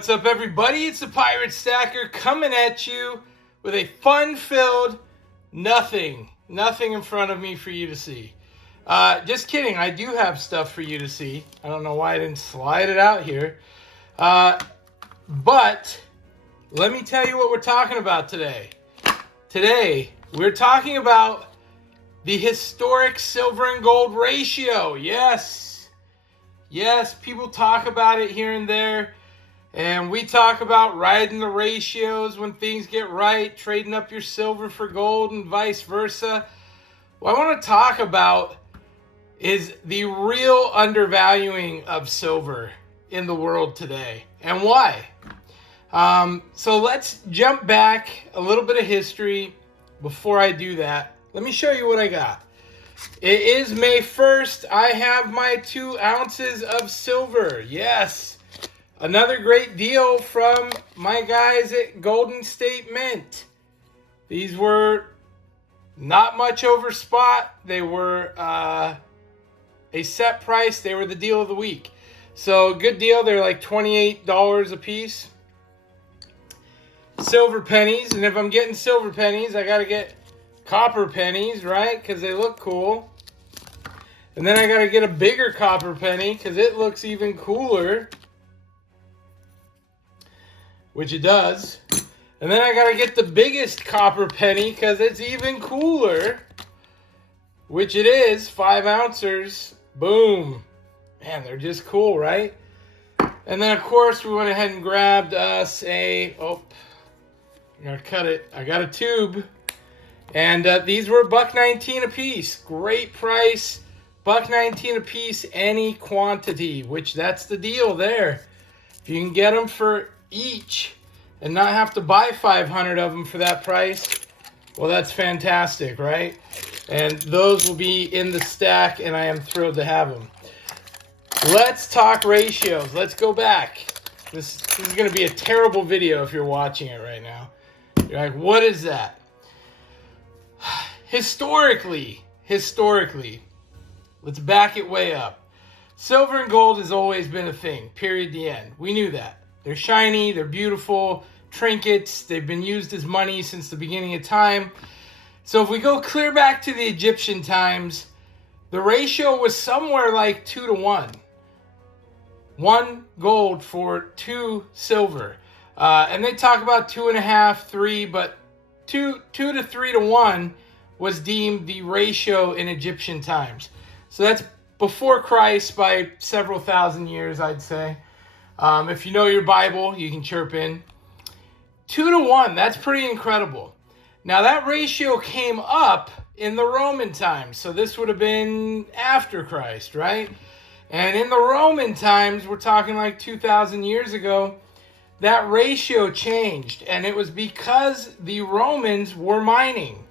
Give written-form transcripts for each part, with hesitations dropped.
What's up, everybody? It's the Pirate Stacker coming at you with a fun-filled nothing in front of me for you to see. Just kidding. I do have stuff for you to see. I don't know why I didn't slide it out here. But let me tell you what we're talking about today. Today, we're talking about the historic silver and gold ratio. Yes, people talk about it here and there. And we talk about riding the ratios when things get right, trading up your silver for gold and vice versa. What I want to talk about is the real undervaluing of silver in the world today and why. So let's jump back a little bit of history. Before I do that, let me show you what I got. It is May 1st. I have my 2 ounces of silver. Yes. Another great deal from my guys at Golden State Mint. These were not much over spot. They were a set price. They were the deal of the week. So good deal. They're like $28 a piece. Silver pennies. And if I'm getting silver pennies, I got to get copper pennies, right? Because they look cool. And then I got to get a bigger copper penny because it looks even cooler. Which it does. And then I gotta get the biggest copper penny because it's even cooler. Which it is, 5 ounces. Boom. Man, they're just cool, right? And then of course we went ahead and grabbed us I gotta cut it. I got a tube. And these were $1.19 a piece. Great price. $1.19 a piece, any quantity. Which that's the deal there. If you can get them for each and not have to buy 500 of them for that price, well, that's fantastic, right? And those will be in the stack, and I am thrilled to have them. Let's talk ratios. Let's go back. This is going to be a terrible video if you're watching it right now. You're like, what is that? Historically, let's back it way up. Silver and gold has always been a thing, period, the end. We knew that. They're shiny, they're beautiful, trinkets, they've been used as money since the beginning of time. So if we go clear back to the Egyptian times, the ratio was somewhere like 2 to 1. 1 gold for 2 silver. And they talk about 2.5, 3, but 2 to 3 to 1 was deemed the ratio in Egyptian times. So that's before Christ by several thousand years, I'd say. If you know your Bible, you can chirp in. 2 to 1, that's pretty incredible. Now that ratio came up in the Roman times. So this would have been after Christ, right? And in the Roman times, we're talking like 2,000 years ago, that ratio changed. And it was because the Romans were mining.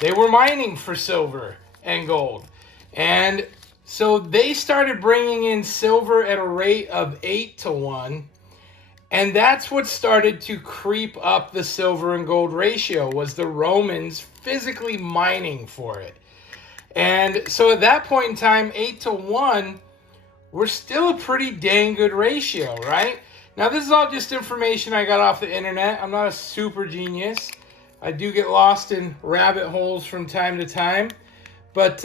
They were mining for silver and gold. And so they started bringing in silver at a rate of 8 to 1. And that's what started to creep up the silver and gold ratio, was the Romans physically mining for it. And so at that point in time, 8 to 1 were still a pretty dang good ratio, right? Now this is all just information I got off the internet. I'm not a super genius. I do get lost in rabbit holes from time to time. But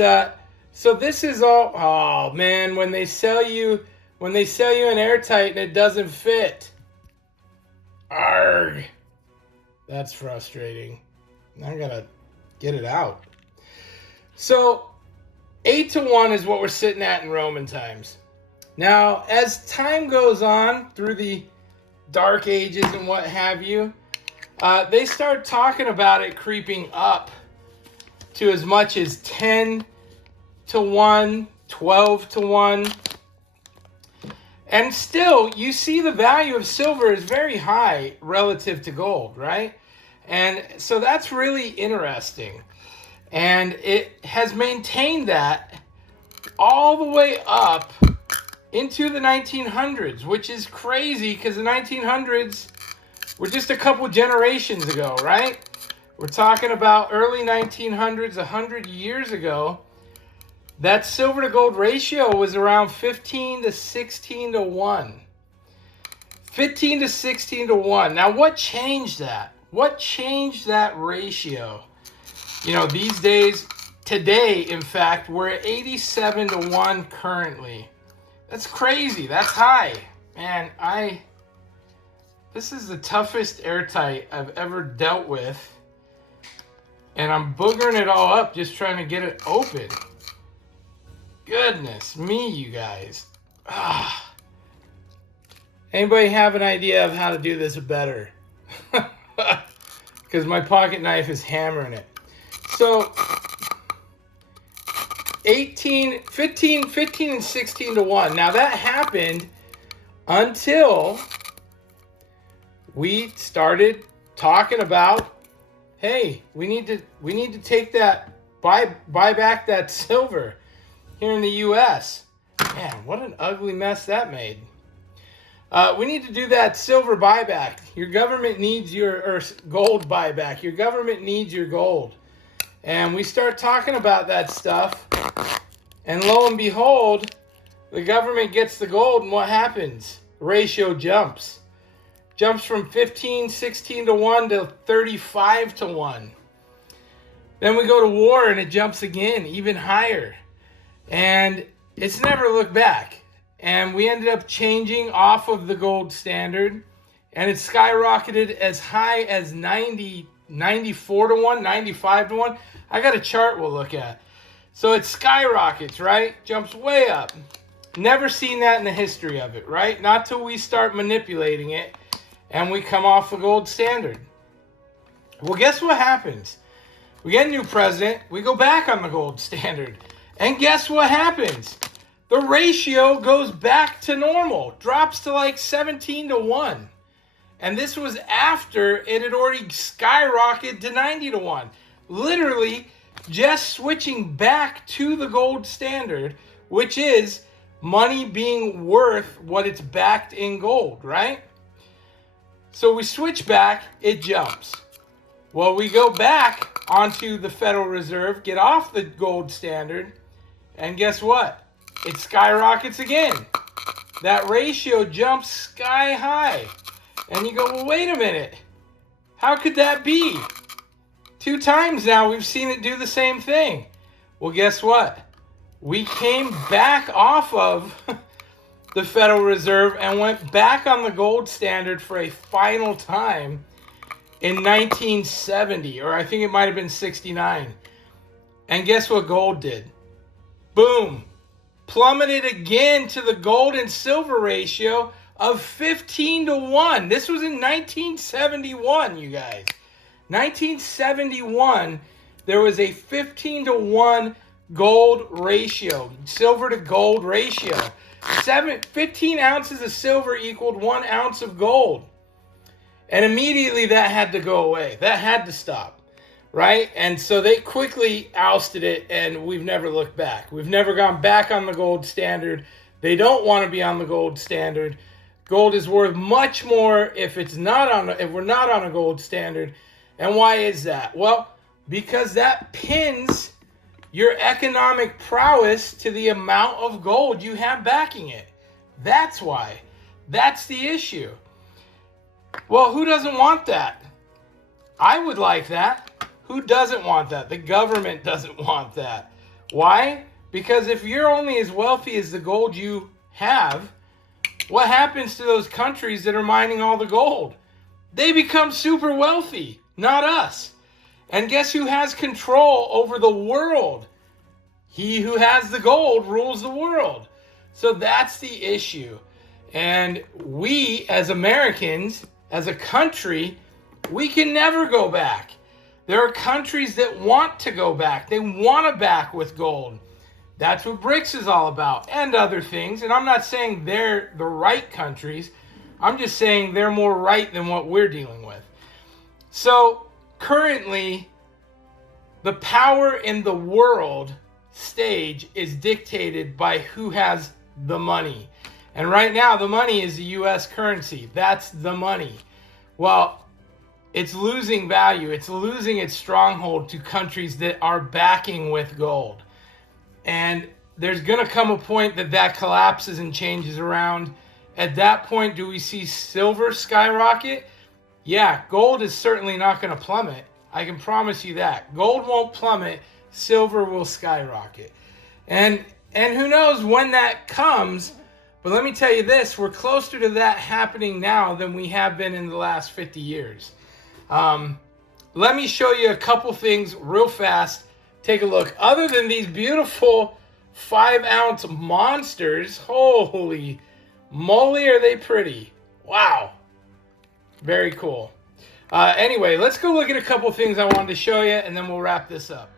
so this is all, oh man, when they sell you an airtight and it doesn't fit. Argh. That's frustrating. I gotta get it out. So 8 to 1 is what we're sitting at in Roman times. Now, as time goes on through the Dark Ages and what have you, they start talking about it creeping up to as much as 10 to 1, 12 to 1. And still, you see the value of silver is very high relative to gold, right? And so that's really interesting. And it has maintained that all the way up into the 1900s, which is crazy because the 1900s were just a couple generations ago, right? We're talking about early 1900s, 100 years ago. That silver to gold ratio was around 15 to 16 to 1. 15 to 16 to 1. Now, what changed that? What changed that ratio? You know, these days, today, in fact, we're at 87 to 1 currently. That's crazy. That's high. Man, this is the toughest airtight I've ever dealt with. And I'm boogering it all up just trying to get it open. Goodness me, you guys. Anybody have an idea of how to do this better? Because my pocket knife is hammering it. So 15 and 16 to 1. Now that happened until we started talking about, hey, we need to take that, buy back that silver here in the US. Man, what an ugly mess that made. We need to do that silver buyback. Your government needs or gold buyback. Your government needs your gold. And we start talking about that stuff. And lo and behold, the government gets the gold, and what happens? The ratio jumps. Jumps from 15, 16 to 1 to 35 to 1. Then we go to war, and it jumps again, even higher. And it's never looked back. And we ended up changing off of the gold standard, and it skyrocketed as high as 90, 94 to 1, 95 to 1. I got a chart we'll look at. So it skyrockets, right? Jumps way up. Never seen that in the history of it, right? Not till we start manipulating it and we come off the gold standard. Well, guess what happens? We get a new president, we go back on the gold standard. And guess what happens? The ratio goes back to normal, drops to like 17 to 1. And this was after it had already skyrocketed to 90 to 1. Literally just switching back to the gold standard, which is money being worth what it's backed in gold, right? So we switch back, it jumps. Well, we go back onto the Federal Reserve, get off the gold standard, and guess what? It skyrockets again. That ratio jumps sky high. And you go, well, wait a minute. How could that be? 2 times now we've seen it do the same thing. Well, guess what? We came back off of the Federal Reserve and went back on the gold standard for a final time in 1970, or I think it might have been 69. And guess what gold did? Boom. Plummeted again to the gold and silver ratio of 15 to 1. This was in 1971, you guys. 1971, there was a 15 to 1 gold ratio, silver to gold ratio. 15 ounces of silver equaled 1 ounce of gold. And immediately that had to go away. That had to stop. Right? And so they quickly ousted it, and we've never looked back. We've never gone back on the gold standard. They don't want to be on the gold standard. Gold is worth much more if we're not on a gold standard. And why is that? Well, because that pins your economic prowess to the amount of gold you have backing it. That's why. That's the issue. Well, who doesn't want that? I would like that. Who doesn't want that? The government doesn't want that. Why? Because if you're only as wealthy as the gold you have, what happens to those countries that are mining all the gold? They become super wealthy, not us. And guess who has control over the world? He who has the gold rules the world. So that's the issue. And we, as Americans, as a country, we can never go back. There are countries that want to go back. They want to back with gold. That's what BRICS is all about, and other things. And I'm not saying they're the right countries. I'm just saying they're more right than what we're dealing with. So currently, the power in the world stage is dictated by who has the money. And right now, the money is the U.S. currency. That's the money. Well, it's losing value. It's losing its stronghold to countries that are backing with gold. And there's going to come a point that collapses and changes around. At that point, do we see silver skyrocket? Yeah, gold is certainly not going to plummet. I can promise you that. Gold won't plummet, silver will skyrocket. And who knows when that comes, but let me tell you this, we're closer to that happening now than we have been in the last 50 years. Let me show you a couple things real fast. Take a look. Other than these beautiful 5-ounce monsters, holy moly, are they pretty. Wow. Very cool. Anyway, let's go look at a couple things I wanted to show you, and then we'll wrap this up.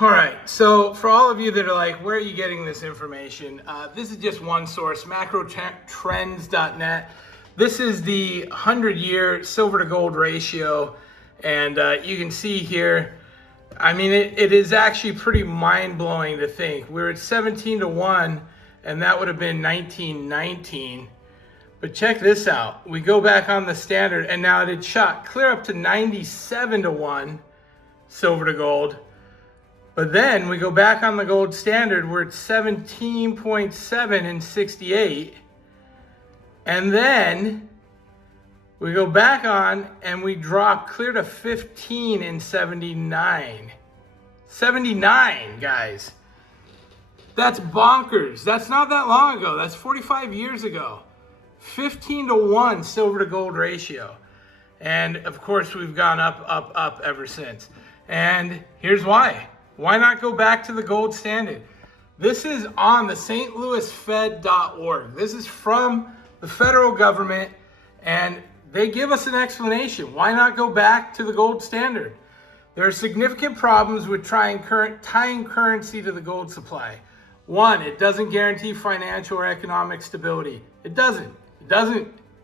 All right, so for all of you that are like, where are you getting this information? This is just one source, macrotrends.net. This is the 100-year silver to gold ratio, and you can see here, I mean, it is actually pretty mind-blowing to think. We're at 17 to 1, and that would have been 1919. But check this out. We go back on the standard, and now it shot clear up to 97 to 1 silver to gold. But then we go back on the gold standard, we're at 17.7 in 68. And then we go back on and we drop clear to 15 in 79. 79, guys. That's bonkers. That's not that long ago. That's 45 years ago. 15 to 1 silver to gold ratio. And of course, we've gone up ever since. And here's why. Why not go back to the gold standard? This is on the stlouisfed.org. This is from the federal government, and they give us an explanation. Why not go back to the gold standard? There are significant problems with tying currency to the gold supply. One, it doesn't guarantee financial or economic stability. It doesn't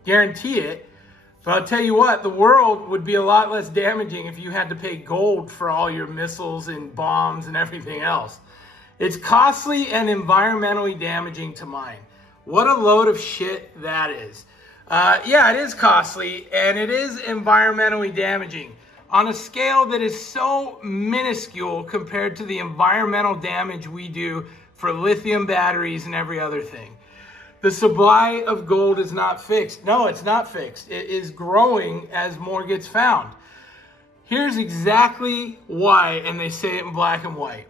guarantee it. But I'll tell you what, the world would be a lot less damaging if you had to pay gold for all your missiles and bombs and everything else. It's costly and environmentally damaging to mine. What a load of shit that is. Yeah, it is costly and it is environmentally damaging on a scale that is so minuscule compared to the environmental damage we do for lithium batteries and every other thing. The supply of gold is not fixed. No, it's not fixed. It is growing as more gets found. Here's exactly why, and they say it in black and white.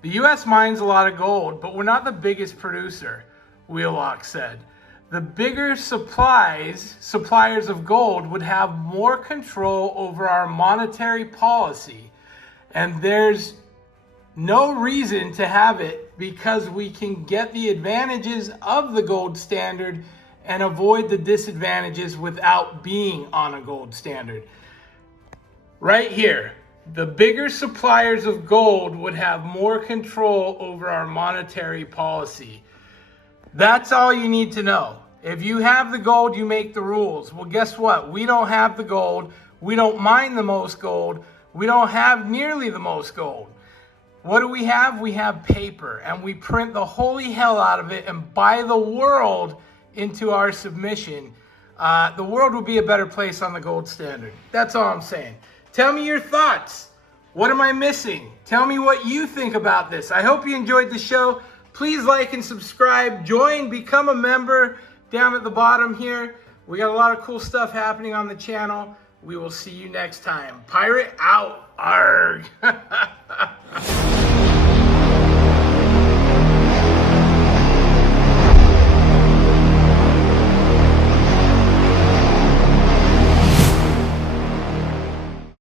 The U.S. mines a lot of gold, but we're not the biggest producer, Wheelock said. The bigger suppliers of gold would have more control over our monetary policy, and there's no reason to have it because we can get the advantages of the gold standard and avoid the disadvantages without being on a gold standard. Right here, the bigger suppliers of gold would have more control over our monetary policy. That's all you need to know. If you have the gold, you make the rules. Well, guess what? We don't have the gold. We don't mine the most gold. We don't have nearly the most gold. What do we have? We have paper, and we print the holy hell out of it and buy the world into our submission. The world will be a better place on the gold standard. That's all I'm saying. Tell me your thoughts. What am I missing? Tell me what you think about this. I hope you enjoyed the show. Please like and subscribe. Join, become a member down at the bottom here. We got a lot of cool stuff happening on the channel. We will see you next time. Pirate out. Arg.